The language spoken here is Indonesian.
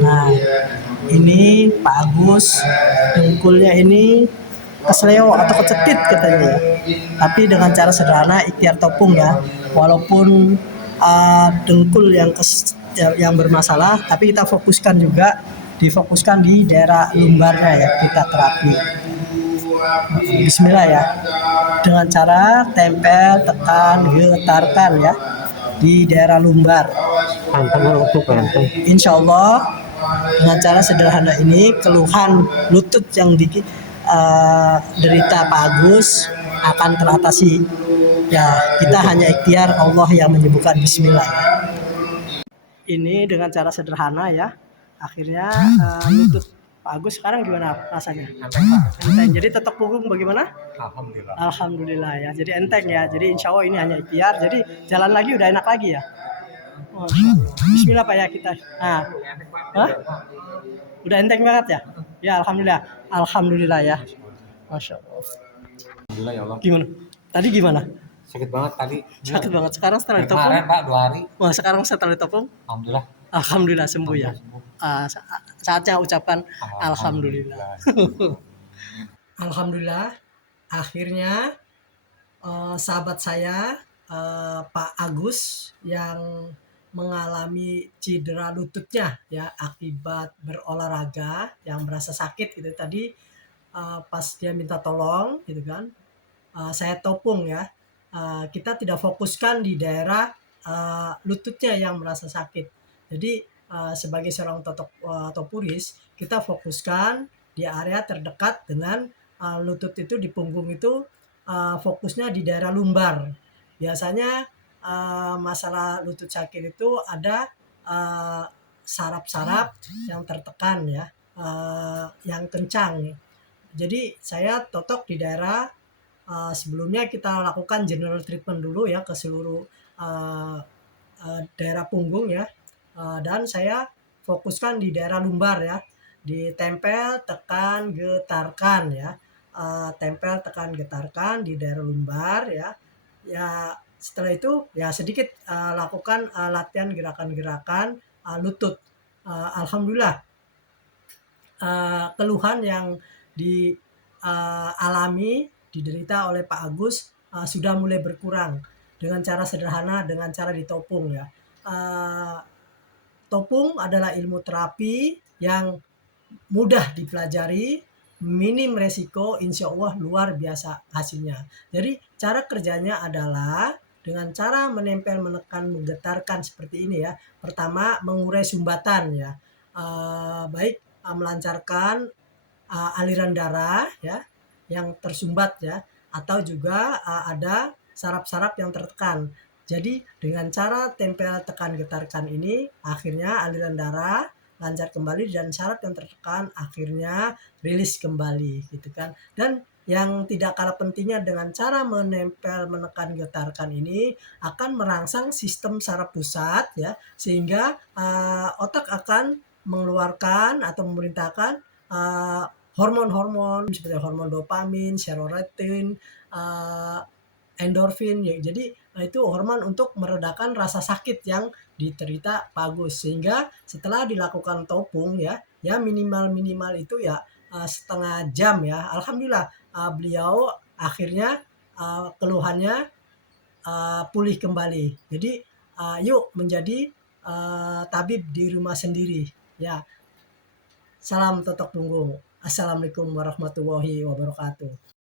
Nah, ini Pak Agus dengkulnya ini kesleo atau kecetit katanya ya. Tapi dengan cara sederhana ikhtiar topung ya. Walaupun dengkul yang bermasalah, tapi kita fokuskan juga difokuskan di daerah lumbarnya ya, kita terapi. Bismillah ya. Dengan cara tempel, tekan, getarkan ya di daerah lumbar. Insya Allah dengan cara sederhana ini keluhan lutut yang derita Pak Agus akan teratasi. Ya, kita hanya ikhtiar, Allah yang menyembuhkan. Bismillah ya. Ini dengan cara sederhana ya. Akhirnya lutut Pak Agus sekarang gimana rasanya? Enteng. Jadi tetok punggung bagaimana? Alhamdulillah. Alhamdulillah ya. Jadi enteng ya. Jadi insya Allah ini hanya ikhtiar. Jadi jalan lagi udah enak lagi ya. Bismillah Pak ya kita. Nah, udah enteng banget ya? Ya Alhamdulillah. Alhamdulillah ya. Masya Allah. Alhamdulillah ya Allah. Gimana? Tadi gimana? Sakit banget tadi. Sakit banget. Sekarang setelah ditopong? Kemarin Pak 2 hari. Wah, sekarang setelah ditopong? Alhamdulillah. Alhamdulillah sembuh ya. Saatnya ucapkan Alhamdulillah. Alhamdulillah. Akhirnya sahabat saya Pak Agus yang mengalami cedera lututnya ya akibat berolahraga yang merasa sakit gitu tadi, pas dia minta tolong gitu kan, saya topung ya, kita tidak fokuskan di daerah lututnya yang merasa sakit. Jadi sebagai seorang topuris kita fokuskan di area terdekat dengan lutut itu di punggung itu, fokusnya di daerah lumbar. Biasanya masalah lutut sakit itu ada saraf-saraf yang tertekan ya, yang kencang. Jadi saya totok di daerah, sebelumnya kita lakukan general treatment dulu ya ke seluruh daerah punggung ya, dan saya fokuskan di daerah lumbar ya, ditempel, tekan, getarkan ya, tempel, tekan, getarkan di daerah lumbar ya. Ya setelah itu ya sedikit lakukan latihan gerakan-gerakan lutut. Alhamdulillah keluhan yang dialami diderita oleh Pak Agus sudah mulai berkurang dengan cara sederhana, dengan cara ditopung ya. Topung adalah ilmu terapi yang mudah dipelajari, minim resiko, insya Allah luar biasa hasilnya. Jadi cara kerjanya adalah dengan cara menempel, menekan, menggetarkan seperti ini ya. Pertama mengurai sumbatan ya, baik melancarkan aliran darah ya yang tersumbat ya, atau juga ada saraf-saraf yang tertekan. Jadi dengan cara tempel, tekan, getarkan ini akhirnya aliran darah lancar kembali dan saraf yang tertekan akhirnya rilis kembali gitu kan. Dan yang tidak kalah pentingnya dengan cara menempel, menekan, getarkan ini akan merangsang sistem saraf pusat ya, sehingga otak akan mengeluarkan atau memerintahkan hormon-hormon seperti hormon dopamin, serotonin, endorfin ya. Jadi itu hormon untuk meredakan rasa sakit yang diterita Pak Agus. Sehingga setelah dilakukan topung ya minimal itu ya setengah jam ya. Alhamdulillah beliau akhirnya keluhannya pulih kembali. Jadi yuk menjadi tabib di rumah sendiri ya. Salam totok punggung. Assalamualaikum warahmatullahi wabarakatuh.